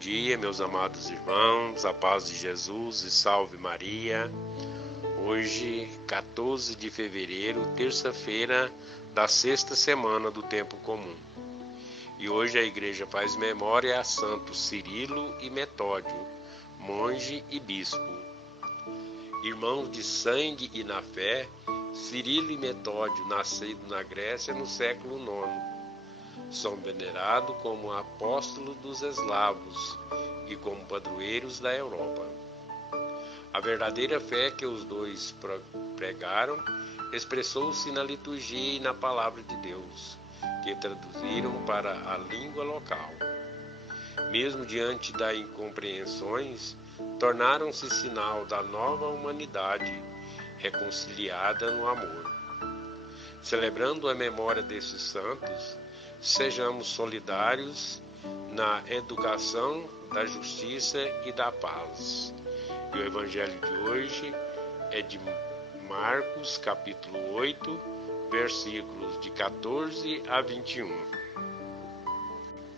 dia, meus amados irmãos, a paz de Jesus e salve Maria. Hoje, 14 de fevereiro, terça-feira da sexta semana do tempo comum. E hoje a igreja faz memória a Santos Cirilo e Metódio, monge e bispo. Irmãos de sangue e na fé, Cirilo e Metódio, nascidos na Grécia no século IX, são venerados como apóstolos dos eslavos e como padroeiros da Europa. A verdadeira fé que os dois pregaram expressou-se na liturgia e na palavra de Deus, que traduziram para a língua local. Mesmo diante das incompreensões, tornaram-se sinal da nova humanidade, reconciliada no amor. Celebrando a memória desses santos, sejamos solidários na educação da justiça e da paz. E o evangelho de hoje é de Marcos, capítulo 8, versículos de 14 a 21.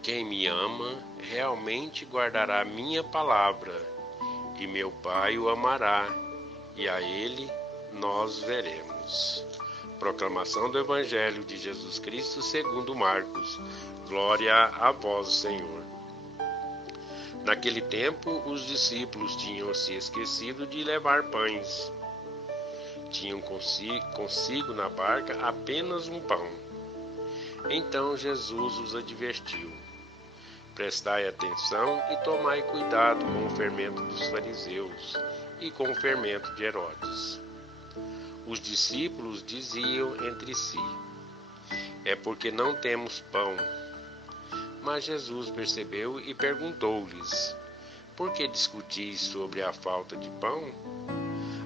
Quem me ama realmente guardará minha palavra, e meu Pai o amará, e a ele nós veremos. Proclamação do Evangelho de Jesus Cristo segundo Marcos. Glória a vós, Senhor. Naquele tempo, os discípulos tinham se esquecido de levar pães. Tinham consigo na barca apenas um pão. Então Jesus os advertiu: prestai atenção e tomai cuidado com o fermento dos fariseus e com o fermento de Herodes. Os discípulos diziam entre si: é porque não temos pão. Mas Jesus percebeu e perguntou-lhes: por que discutis sobre a falta de pão?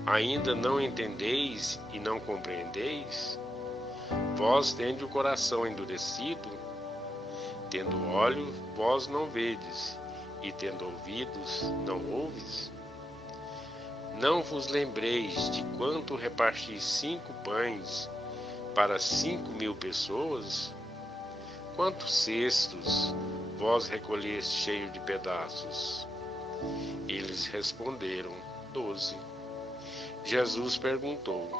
Ainda não entendeis e não compreendeis? Vós tendes o coração endurecido? Tendo olho, vós não vedes, e tendo ouvidos, não ouves? Não vos lembreis de quanto reparti 5 pães para 5.000 pessoas? Quantos cestos vós recolheste cheios de pedaços? Eles responderam: 12. Jesus perguntou: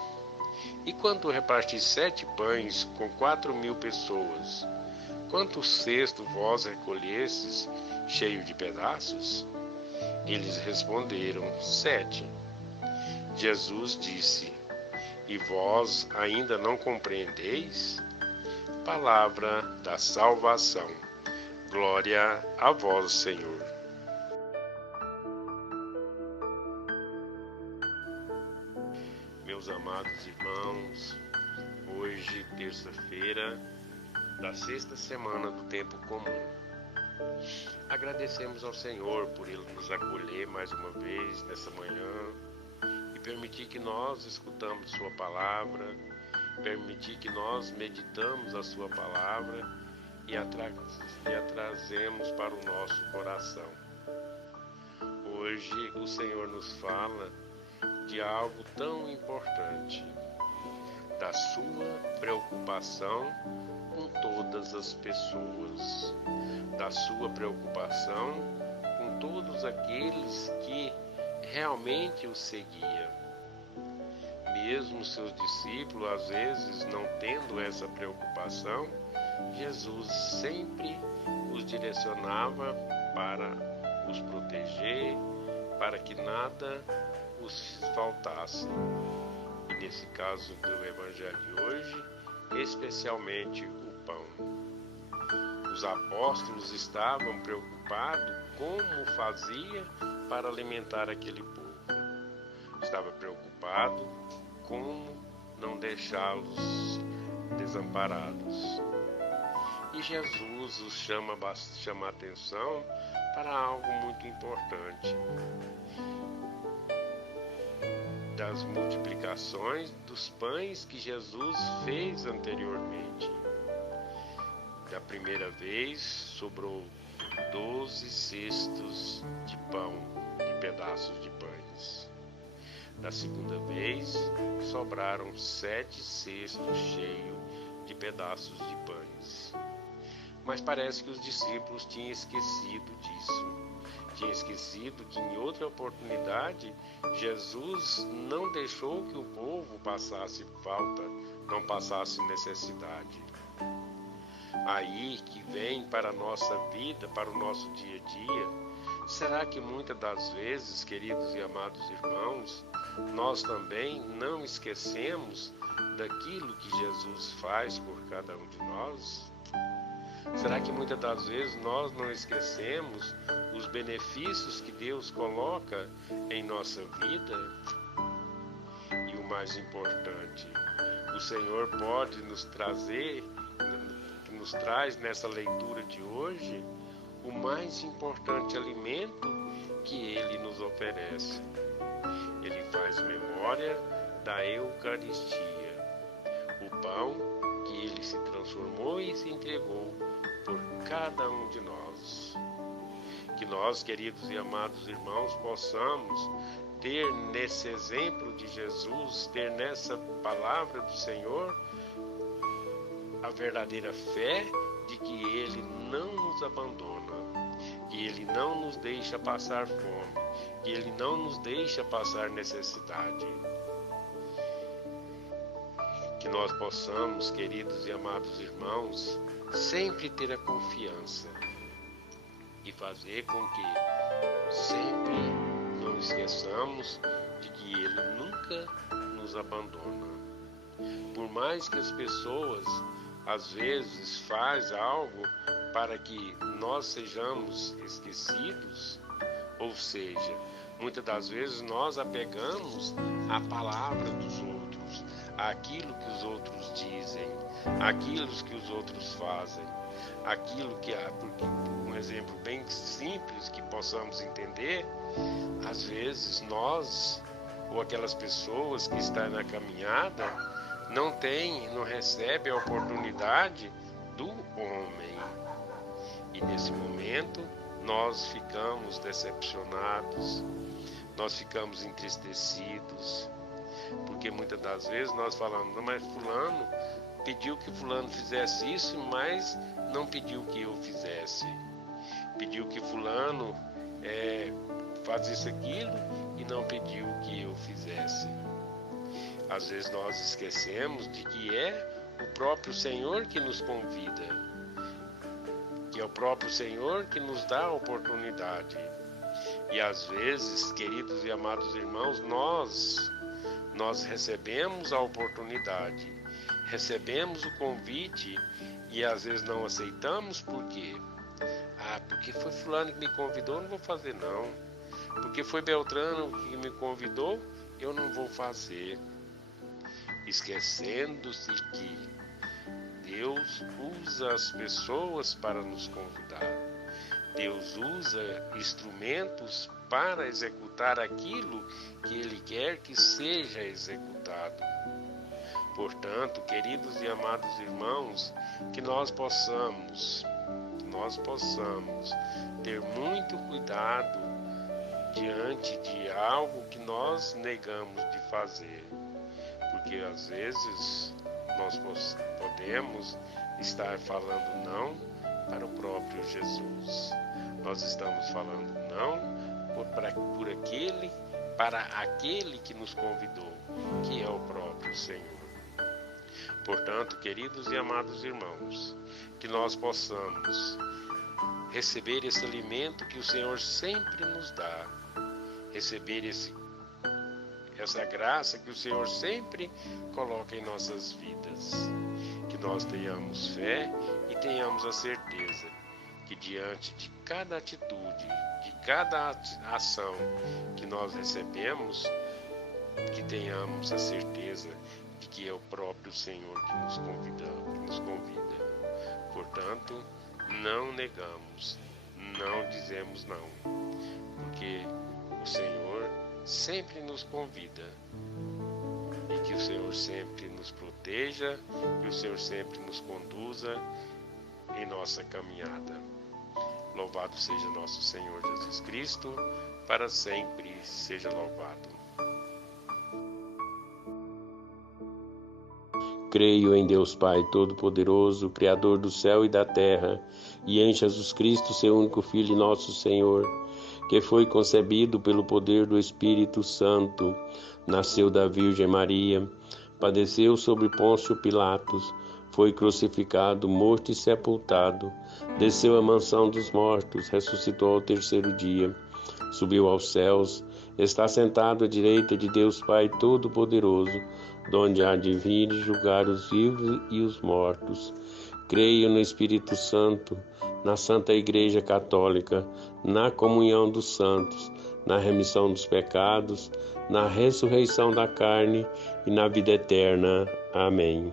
e quanto reparti 7 pães com 4.000 pessoas? Quantos cestos vós recolhestes cheios de pedaços? Eles responderam: 7. Jesus disse: e vós ainda não compreendeis? Palavra da salvação. Glória a vós, Senhor. Meus amados irmãos, hoje, terça-feira da sexta semana do tempo comum. Agradecemos ao Senhor por Ele nos acolher mais uma vez nessa manhã e permitir que nós escutamos Sua palavra, permitir que nós meditamos a Sua palavra e a trazemos para o nosso coração. Hoje o Senhor nos fala de algo tão importante, da Sua preocupação com todas as pessoas, da Sua preocupação com todos aqueles que realmente o seguiam. Mesmo seus discípulos, às vezes, não tendo essa preocupação, Jesus sempre os direcionava para os proteger, para que nada os faltasse. E nesse caso do Evangelho de hoje, especialmente o pão. Os apóstolos estavam preocupados como fazia para alimentar aquele povo. Estava preocupado como não deixá-los desamparados. E Jesus os chama a atenção para algo muito importante: das multiplicações dos pães que Jesus fez anteriormente. Da primeira vez sobrou 12 cestos de pão, de pedaços de pães. Da segunda vez sobraram 7 cestos cheios de pedaços de pães. Mas parece que os discípulos tinham esquecido disso. tinha esquecido que em outra oportunidade Jesus não deixou que o povo passasse falta, não passasse necessidade. Aí que vem para a nossa vida, para o nosso dia a dia. Será que muitas das vezes, queridos e amados irmãos, nós também não esquecemos daquilo que Jesus faz por cada um de nós? Será que muitas das vezes nós não esquecemos os benefícios que Deus coloca em nossa vida? E o mais importante, o Senhor pode nos trazer, que nos traz nessa leitura de hoje, o mais importante alimento que Ele nos oferece. Ele faz memória da Eucaristia, o pão que Ele se transformou e se entregou por cada um de nós. Que nós, queridos e amados irmãos, possamos ter nesse exemplo de Jesus, ter nessa palavra do Senhor, a verdadeira fé de que Ele não nos abandona, que Ele não nos deixa passar fome, que Ele não nos deixa passar necessidade. Que nós possamos, queridos e amados irmãos, sempre ter a confiança e fazer com que sempre não esqueçamos de que Ele nunca nos abandona. Por mais que as pessoas às vezes fazem algo para que nós sejamos esquecidos, ou seja, muitas das vezes nós apegamos à palavra dos outros, àquilo que os outros dizem, àquilo que os outros fazem, aquilo que há, porque um exemplo bem simples que possamos entender, às vezes nós ou aquelas pessoas que estão na caminhada não recebem a oportunidade do homem. E nesse momento nós ficamos decepcionados, nós ficamos entristecidos, porque muitas das vezes nós falamos, não, mas fulano pediu que fulano fizesse isso, mas não pediu que eu fizesse. Pediu que fulano fazesse aquilo e não pediu que eu fizesse. Às vezes nós esquecemos de que é o próprio Senhor que nos convida, que é o próprio Senhor que nos dá a oportunidade. E às vezes, queridos e amados irmãos, nós recebemos a oportunidade, recebemos o convite e às vezes não aceitamos. Por quê? Porque foi fulano que me convidou, não vou fazer não. Porque foi Beltrano que me convidou, eu não vou fazer. Esquecendo-se que Deus usa as pessoas para nos convidar. Deus usa instrumentos para executar aquilo que Ele quer que seja executado. Portanto, queridos e amados irmãos, que nós possamos ter muito cuidado diante de algo que nós negamos de fazer. Porque às vezes nós podemos estar falando não para o próprio Jesus. Nós estamos falando não para aquele que nos convidou, que é o próprio Senhor. Portanto, queridos e amados irmãos, que nós possamos receber esse alimento que o Senhor sempre nos dá, receber essa graça que o Senhor sempre coloca em nossas vidas. Que nós tenhamos fé e tenhamos a certeza que diante de cada atitude, de cada ação que nós recebemos, que tenhamos a certeza de que é o próprio Senhor que nos convida. Portanto, não negamos, não dizemos não, porque o Senhor sempre nos convida, e que o Senhor sempre nos proteja, que o Senhor sempre nos conduza em nossa caminhada. Louvado seja nosso Senhor Jesus Cristo, para sempre seja louvado. Creio em Deus Pai Todo-Poderoso, Criador do céu e da terra, e em Jesus Cristo, seu único Filho, nosso Senhor, que foi concebido pelo poder do Espírito Santo, nasceu da Virgem Maria, padeceu sobre Pôncio Pilatos, foi crucificado, morto e sepultado, desceu à mansão dos mortos, ressuscitou ao terceiro dia, subiu aos céus, está sentado à direita de Deus Pai Todo-Poderoso, donde há de vir e julgar os vivos e os mortos. Creio no Espírito Santo, na Santa Igreja Católica, na comunhão dos santos, na remissão dos pecados, na ressurreição da carne e na vida eterna. Amém.